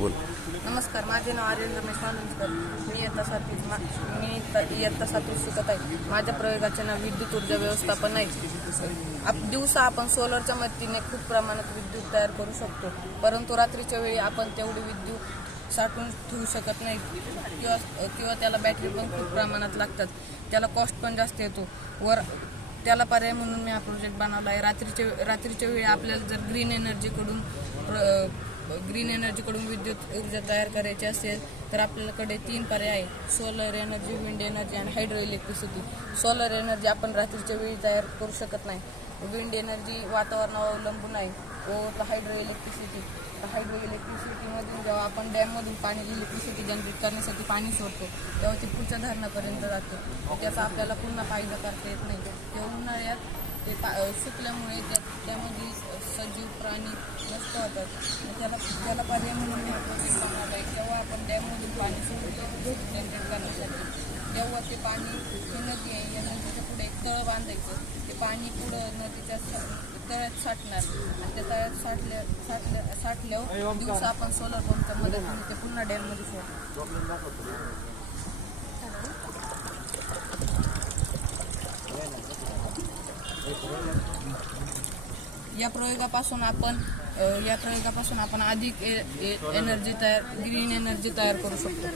बोल. नमस्कार, माझे नाव आर्यन रमेश मालुंजकर. मी इयत्ता 7वीत शिकत आहे. माझ्या प्रयोगाचे नाव विद्युत ऊर्जा व्यवस्थापन आहे. दिवसा आपण सोलरच्या मदतीने खूप प्रमाणात विद्युत तयार करू शकतो, परंतु रात्रीच्या वेळी आपण तेवढी विद्युत साठवून ठेवू शकत नाही किंवा त्याला बॅटरी पण खूप प्रमाणात लागतात. त्याला कॉस्ट पण जास्त येतो. त्याला पर्याय म्हणून मी हा प्रोजेक्ट बनवला आहे. रात्रीच्या वेळी आपल्याला जर ग्रीन एनर्जीकडून विद्युत ऊर्जा तयार करायची असेल तर आपल्याकडे 3 पर्याय आहे: सोलर एनर्जी, विंड एनर्जी आणि हायड्रो इलेक्ट्रिसिटी. सोलर एनर्जी आपण रात्रीच्या वेळी तयार करू शकत नाही. विंड एनर्जी वातावरणावर अवलंबून आहे. हायड्रो इलेक्ट्रिसिटीमधून जेव्हा आपण डॅममधून पाणी इलेक्ट्रिसिटी जनरेट करण्यासाठी पाणी सोडतो तेव्हा ते पुढच्या धरणापर्यंत जातं. त्याचा आपल्याला पुन्हा फायदा करता येत नाही. तेव्हा उन्हाळ्यात ते सुकल्यामुळे त्यामध्ये सजीव प्राणी नष्ट होतात. त्याला पर्याय म्हणून मी प्रोजेक्ट बनवला आहे. जेव्हा आपण डॅममधून पाणी सोडतो जनरेट करण्यासाठी, तेव्हा ते पाणी नदी आहे, या नदीच्या पुढे एक तळ बांधायचं. ते पाणी पुढं नदीच्या तळ्यात साठणार आणि त्या तळ्यात साठल्यावर दिवसा आपण सोलर पंपच्या मदतीने ते पुन्हा डॅममध्ये सोडतो. या प्रयोगापासून आपण अधिक ग्रीन एनर्जी तयार करू शकतो.